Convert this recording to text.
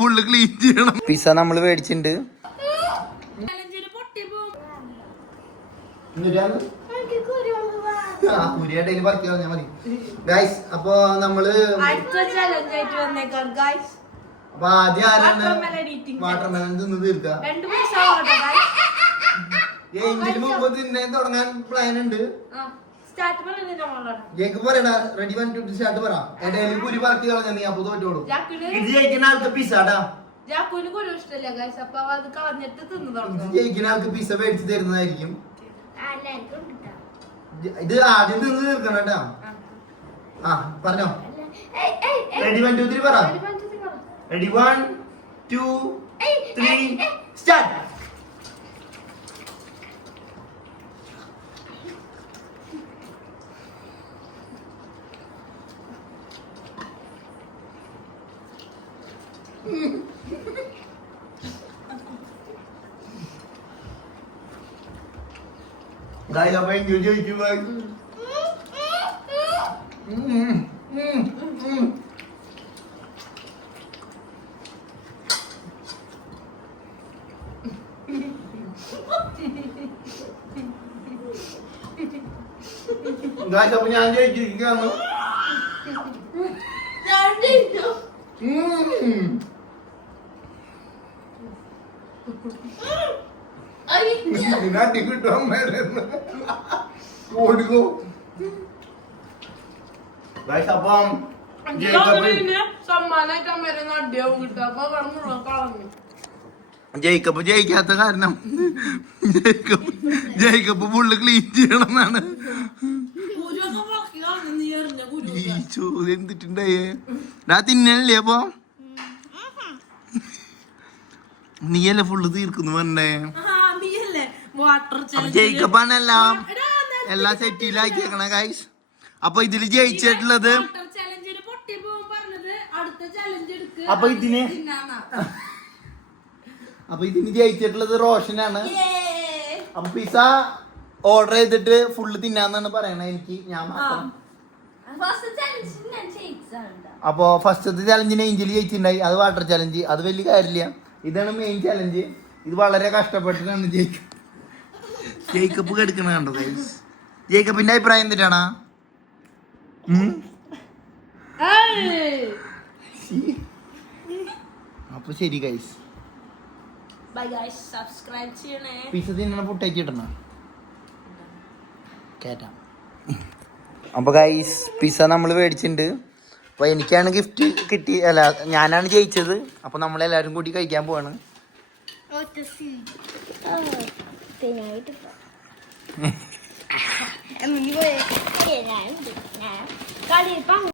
Full clean ചെയ്യണം. Pizza നമ്മള് മേടിച്ചിട്ടുണ്ട്. അപ്പൊ നമ്മള് അപ്പൊ ആദ്യം ആരാണ് വാട്ടർമെലൻ തിന്ന് തീർക്കാം. എങ്കിലും മുമ്പ് തിന്നെ തുടങ്ങാൻ പ്ലാൻ ഉണ്ട്. ജയിക്ക് പറയടാ. റെഡി 1 2 3 സ്റ്റാർട്ട് പറ. ഇടയിൽ കുരി പറക്കി കളഞ്ഞ നീ അപ്പൊ തോറ്റോളൂ. ഇത് ജയിക്കുന്ന ആൾക്ക് പിസ്സാടാ. ജയിക്കുന്ന ആൾക്ക് പിസ്സ മേടിച്ച് തരുന്നതായിരിക്കും. ഇത് ആദ്യം തിന്ന് തീർക്കണം കേട്ടാ. ആ പറഞ്ഞോ. റെഡി 1 2 3 പറ. Ready 1 2 3 start. Guys, apa yang jujur bang? Guys, apa yang jujur kamu? Nanti kita main. Odio. Guys, apa? ജയിക്കപ്പ് ജയിക്കാത്ത കാരണം ജയിക്കപ്പ് ഫുള്ള് ക്ലീൻ ചെയ്യണമെന്നാണ്. ഈ ചോദ്യം എന്തിട്ടുണ്ടായേ ഞാൻ തിന്നല്ലേ. അപ്പൊ നീയല്ലേ ഫുള്ള് തീർക്കുന്നു പറഞ്ഞേ. ജയിക്കപ്പാണെല്ലാം എല്ലാം സെറ്റിലാക്കിയേക്കണ ഗൈസ്. അപ്പൊ ഇതില് ജയിച്ചിട്ടുള്ളത് അപ്പൊ ഇതിന് ജയിച്ചിട്ടുള്ളത് റോഷനാണ്. അപ്പൊ പിസ്സ ഓർഡർ ചെയ്തിട്ട് ഫുള്ള് തിന്നാന്നാണ് പറയണത്. എനിക്ക് ഞാൻ മാത്രം. അപ്പൊ ഫസ്റ്റത്തെ ചലഞ്ചിന് ഏഞ്ചൽ ജയിച്ചിട്ടുണ്ടായി. അത് വാട്ടർ ചലഞ്ച്. അത് വലിയ കാര്യമില്ല. ഇതാണ് മെയിൻ ചലഞ്ച്. ഇത് വളരെ കഷ്ടപ്പെട്ടിട്ടാണ് ജയിക്കപ്പ് കെടുക്കണ കണ്ടോ ഗൈസ്. ജയിക്കപ്പിന്റെ അഭിപ്രായം എന്തിട്ടാണ്? അപ്പൊ ശരി ഗൈസ്. പിസ്സ തിന്നണ പുട്ടേക്ക് ഇടണം കേട്ടാ. അപ്പൊ ഗൈസ് പിസ്സ നമ്മൾ മേടിച്ചിട്ടുണ്ട്. അപ്പൊ എനിക്കാണ് ഗിഫ്റ്റ് കിട്ടി. അല്ല ഞാനാണ് ജയിച്ചത്. അപ്പൊ നമ്മളെല്ലാരും കൂടി കഴിക്കാൻ പോവാണ്.